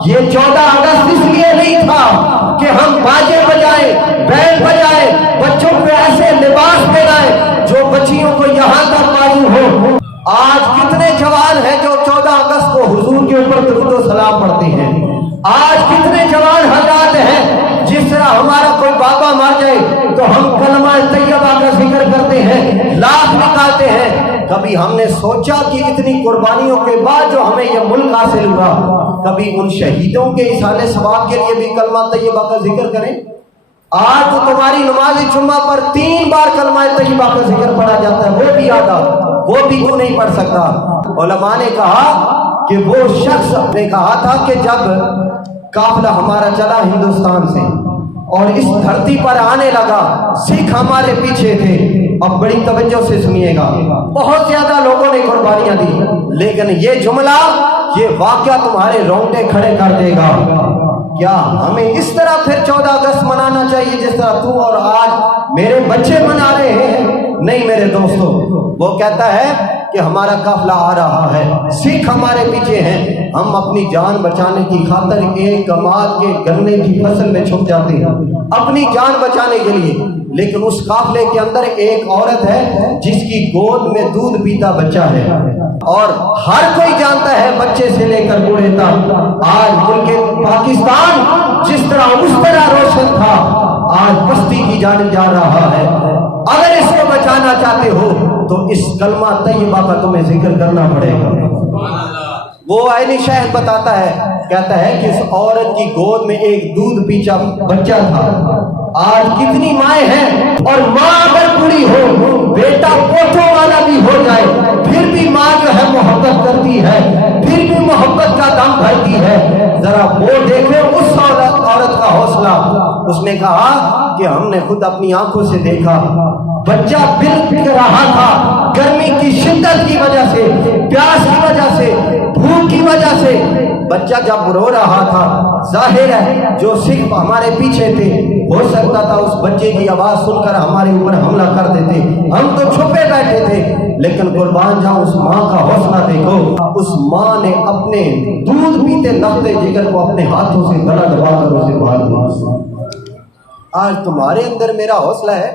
یہ 14 اگست اس لیے نہیں تھا کہ ہم باجے بجائیں، بیل بجائیں، بچوں کو ایسے لباس پہنائیں جو بچیوں کو یہاں تک معلوم ہو۔ آج کتنے جوان ہیں جو 14 اگست کو حضور کے اوپر درود و سلام پڑھتے ہیں؟ آج کتنے جوان حضرات ہیں جس طرح ہمارا کوئی بابا مر جائے تو ہم کلمہ طیبہ کا ذکر کرتے ہیں، لاکھ نکالتے ہیں۔ کبھی ہم نے سوچا کہ اتنی قربانیوں کے بعد جو ہمیں یہ ملک حاصل ہوا، کبھی ان شہیدوں کے اصالِ ثواب کے لیے بھی کلمہ طیبہ کا ذکر کریں؟ آج تو تمہاری نماز جمعہ پر 3 بار کلمہ طیبہ کا ذکر پڑھا جاتا ہے، وہ بھی آدھا، وہ بھی تو نہیں پڑھ سکتا۔ علماء نے کہا کہ وہ شخص نے کہا تھا کہ جب قافلہ ہمارا چلا ہندوستان سے اور اس دھرتی پر آنے لگا، سکھ ہمارے پیچھے تھے۔ اب بڑی توجہ سے سنیے گا، بہت زیادہ لوگوں نے قربانیاں دی، لیکن یہ جملہ، یہ واقعہ تمہارے رونگٹے کھڑے کر دے گا۔ کیا ہمیں اس طرح پھر 14 اگست منانا چاہیے جس طرح تو اور آج میرے بچے منا رہے ہیں؟ نہیں میرے دوستو، وہ کہتا ہے کہ ہمارا قافلہ آ رہا ہے، سکھ ہمارے پیچھے ہیں، ہم اپنی جان بچانے کی خاطر ایک کماد کے گنے کی فصل میں چھپ جاتے ہیں اپنی جان بچانے کے لیے، لیکن اس قافلے کے اندر ایک عورت ہے جس کی گود میں دودھ پیتا بچہ ہے، اور ہر کوئی جانتا ہے بچے سے لے کر بوڑھے تک آج ملک پاکستان جس طرح اس طرح روشن تھا آج پستی کی جانب جا رہا ہے۔ اگر اس کو بچانا چاہتے ہو تو اس کلمہ طیبہ کا تمہیں ذکر کرنا پڑے گا۔ وہ عینی شاہد بتاتا ہے، کہتا ہے کہ اس عورت کی گود میں ایک دودھ پیچا بچہ تھا۔ آج کتنی مائیں ہیں، اور ماں اگر بری ہو، بیٹا پوچھوں والا بھی ہو جائے، پھر بھی ماں جو ہے محبت کرتی ہے، پھر بھی محبت کا دم بھرتی ہے۔ ذرا وہ دیکھیں اس عورت کا حوصلہ۔ اس نے کہا کہ ہم نے خود اپنی آنکھوں سے دیکھا، بچہ بلک رہا تھا گرمی کی شدت کی وجہ سے، پیاس کی وجہ سے، بھوک کی وجہ سے۔ بچہ جب رو رہا تھا، ظاہر ہے جو سکھ ہمارے پیچھے تھے ہو سکتا تھا اس بچے کی آواز سن کر ہمارے اوپر حملہ کر دیتے، ہم تو چھپے بیٹھے تھے، لیکن قربان جاؤں اس ماں کا حوصلہ دیکھو۔ اس ماں نے اپنے دودھ پیتے لختے جگر کو اپنے ہاتھوں سے گلا دبا کر اسے باہر دیا۔ آج تمہارے اندر میرا حوصلہ ہے